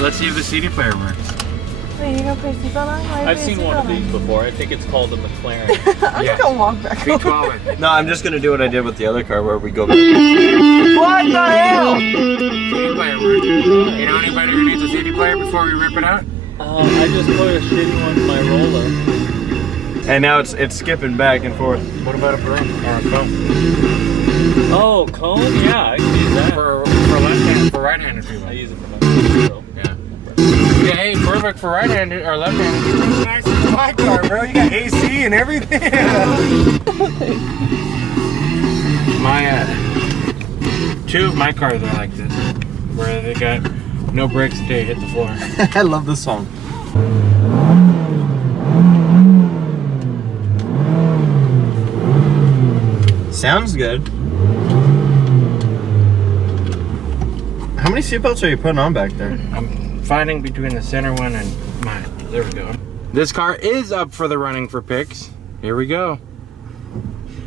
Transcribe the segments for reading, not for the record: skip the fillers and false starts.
Let's see if the CD player works. Wait, you gonna put your seatbelt on? Why I've seen one of these before. I think it's called a McLaren. I'm just gonna walk back. V12. No, I'm just gonna do what I did with the other car where we go back. What the hell? CD player works. You know anybody who needs a CD player before we rip it out? I just put a shitty one in my roller. And now it's skipping back and forth. What about a broom or a cone? Oh, cone? Yeah, I can use that. For left-handed, for right-handed people. I use it for my Yeah. Yeah, hey, perfect for right-handed or left-handed. That's nice in my car, bro. You got AC and everything. My two of my cars are like this, where they got no brakes till you hit the floor. I love this song. Sounds good. How many seatbelts are you putting on back there? I'm fighting between the center one and mine. There we go. This car is up for the running for picks. Here we go.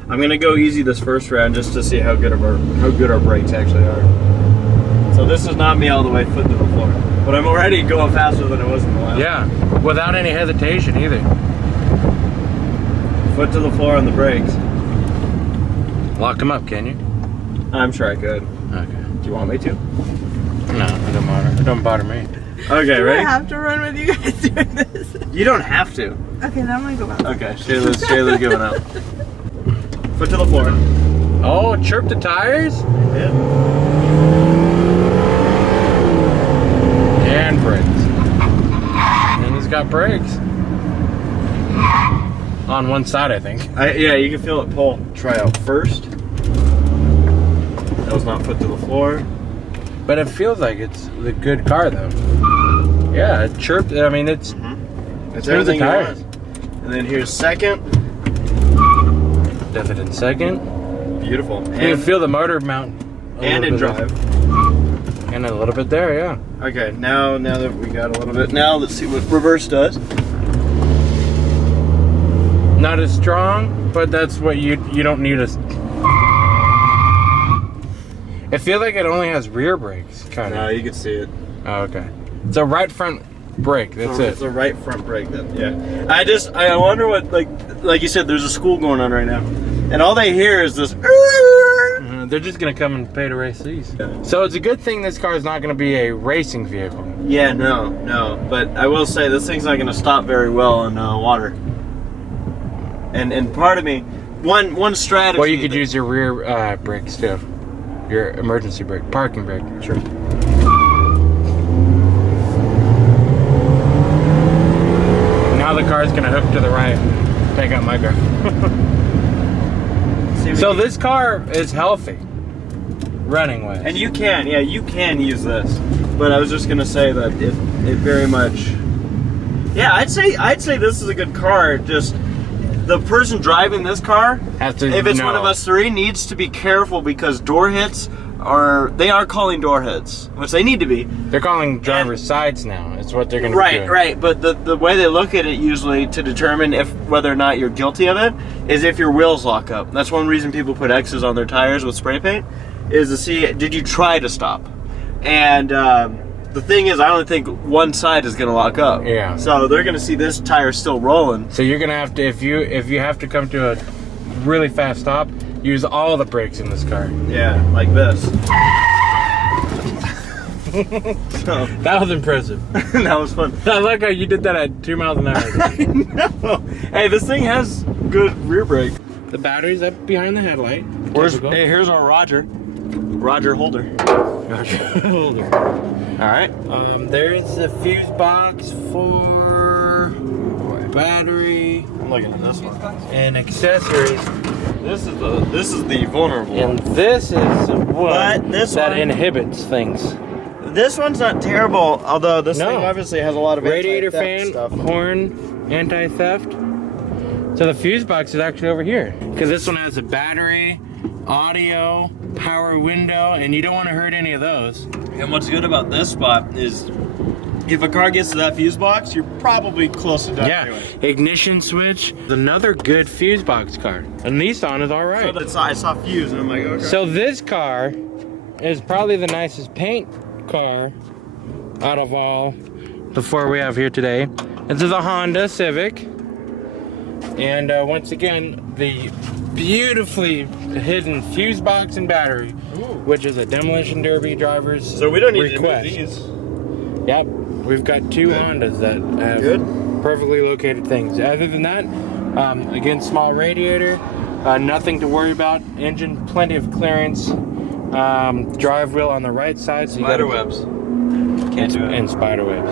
I'm gonna go easy this first round just to see how good our brakes actually are. So this is not me all the way foot to the floor, but I'm already going faster than I was in the last. Yeah, without any hesitation either. Foot to the floor on the brakes. Lock them up, can you? I'm sure I could. Okay. Do you want me to? No, it don't matter. It don't bother me. Okay, Do ready? I have to run with you guys doing this? You don't have to. Okay, now I'm gonna go back. Okay, Shayla's giving up. Foot to the floor. Oh, chirp the tires? Yeah. And brakes. And he's got brakes. On one side, I think. Yeah, you can feel it pull. Try out first. That was not foot to the floor. But it feels like it's a good car, though. Yeah, it chirped. I mean, it's... It's Here's the everything you tires. want. And then here's second. Does it in second. Beautiful. You can feel the motor mount. And in drive. And a little bit there, yeah. Okay, now that we got a little bit, now let's see what reverse does. Not as strong, but that's what you don't need a... It feels like it only has rear brakes, kind of. No, you can see it. Oh, okay. It's a right front brake, that's it. It's a right front brake then, yeah. I wonder what, like you said, there's a school going on right now. And all they hear is this... They're just gonna come and pay to race these. Yeah. So it's a good thing this car is not gonna be a racing vehicle. Yeah, no. But I will say, this thing's not gonna stop very well in water. And part of me, one strategy... Well, you could use your rear brakes too. Your emergency brake, parking brake. Sure. Now the car's gonna hook to the right, take out my car. So this car is healthy, running wise. And you can use this. But I was just gonna say that it very much... Yeah, I'd say this is a good car, just... The person driving this car, if it's one of us three, needs to be careful because door hits they are calling door hits, which they need to be. They're calling driver's sides now. It's what they're going to do. Right. But the way they look at it usually to determine whether or not you're guilty of it is if your wheels lock up. That's one reason people put X's on their tires with spray paint, is to see, did you try to stop? And the thing is, I don't think one side is going to lock up. Yeah. So they're going to see this tire still rolling. So you're going to have to, if you have to come to a really fast stop, use all the brakes in this car. Yeah, like this. So, that was impressive. That was fun. I like how you did that at 2 miles an hour. I know. Hey, this thing has good rear brake. The battery's up behind the headlight. Hey, here's our Roger holder. Holder. All right. There's the fuse box for battery. I'm looking at this one. And accessories. This is the vulnerable. And this is But this that one inhibits things. This one's not terrible, although this thing obviously has a lot of radiator fan, stuff. horn, anti-theft. So the fuse box is actually over here because this one has a battery, audio, power window, and you don't want to hurt any of those. And what's good about this spot is if a car gets to that fuse box, you're probably close to done. Yeah, anyway. ignition switch. Another good fuse box car. A Nissan is all right. So I saw fuse and I'm like, okay. So this car is probably the nicest paint car out of all the four we have here today. This is a Honda Civic. And once again, the beautifully hidden fuse box and battery, which is a Demolition Derby driver's So we don't need request. to move these. Yep, we've got two Hondas that have perfectly located things. Other than that, again, small radiator, nothing to worry about. Engine, plenty of clearance. Drive wheel on the right side. So you Spider gotta, webs. Can't do it. And spider webs.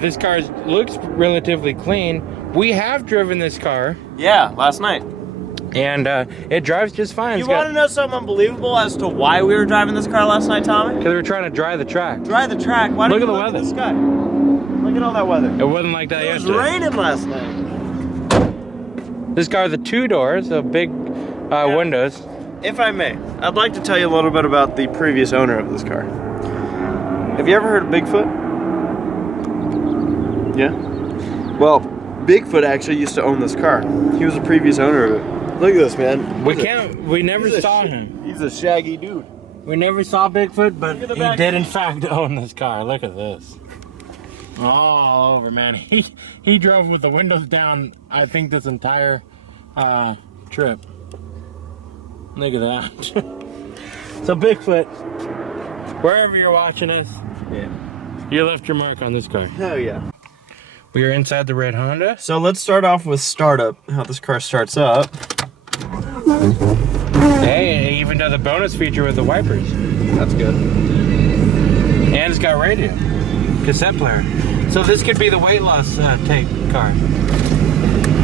This car looks relatively clean. We have driven this car. Yeah, last night. And it drives just fine. You want to know something unbelievable as to why we were driving this car last night, Tommy? Because we're trying to dry the track. Dry the track? Why Look did at you the look weather. at the sky? Look at all that weather. It wasn't like that It was yesterday. raining last night. This car's a 2-door, so big windows. If I may, I'd like to tell you a little bit about the previous owner of this car. Have you ever heard of Bigfoot? Yeah? Well, Bigfoot actually used to own this car. He was the previous owner of it. Look at this, man. We never saw him. He's a shaggy dude. We never saw Bigfoot, but Look at the he back. did in fact own this car. Look at this. All over, man. He drove with the windows down, I think, this entire trip. Look at that. So Bigfoot, wherever you're watching us, Yeah. you left your mark on this car. Oh, yeah. We are inside the red Honda. So let's start off with startup, how this car starts up. Hey, it even does a bonus feature with the wipers. That's good. And it's got radio, cassette player. So this could be the weight loss tank car.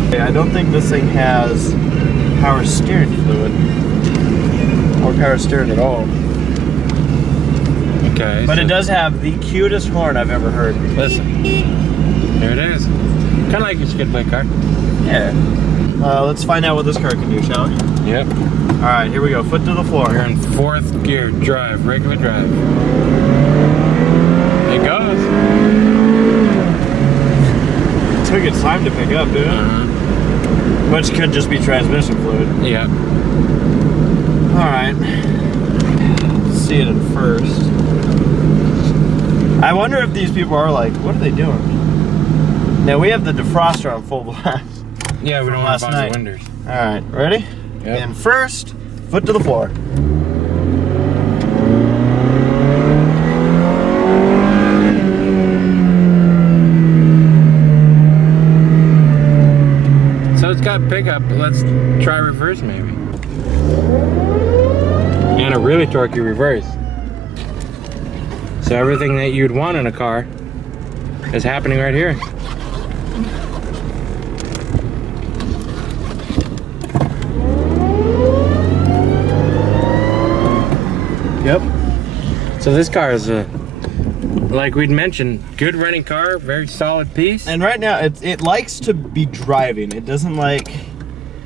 Okay, I don't think this thing has power steering fluid. Or power steering at all. Okay. But so it does have the cutest horn I've ever heard. Listen, here it is. Kind of like your skid plate car. Yeah. Let's find out what this car can do, shall we? Yep. Alright, here we go. Foot to the floor. We're in 4th gear drive, regular drive. It goes. It took its time to pick up, dude. Which could just be transmission fluid. Yep. Alright. Let's see it in first. I wonder if these people are like, what are they doing? Now we have the defroster on full blast. Yeah, we don't want Last to night. the windows. Alright, ready? Yep. And first, foot to the floor. So it's got pickup, but let's try reverse maybe. And a really torquey reverse. So everything that you'd want in a car is happening right here. Yep. So this car is like we'd mentioned, good running car, very solid piece. And right now, it likes to be driving. It doesn't like...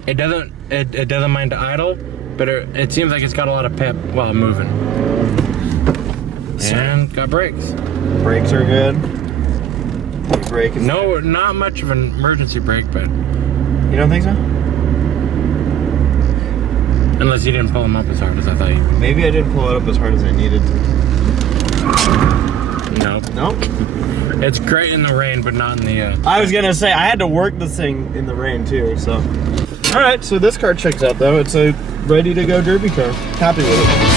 It doesn't mind to idle, but it seems like it's got a lot of pep while moving. And got brakes. Brakes are good. The brake is... No, not much of an emergency brake, but You don't think so? unless you didn't pull them up as hard as I thought you would. Maybe I didn't pull it up as hard as I needed to. No. Nope. It's great in the rain, but not in the... I was gonna say, I had to work this thing in the rain too, so. Alright, so this car checks out though. It's a ready to go derby car. Happy with it.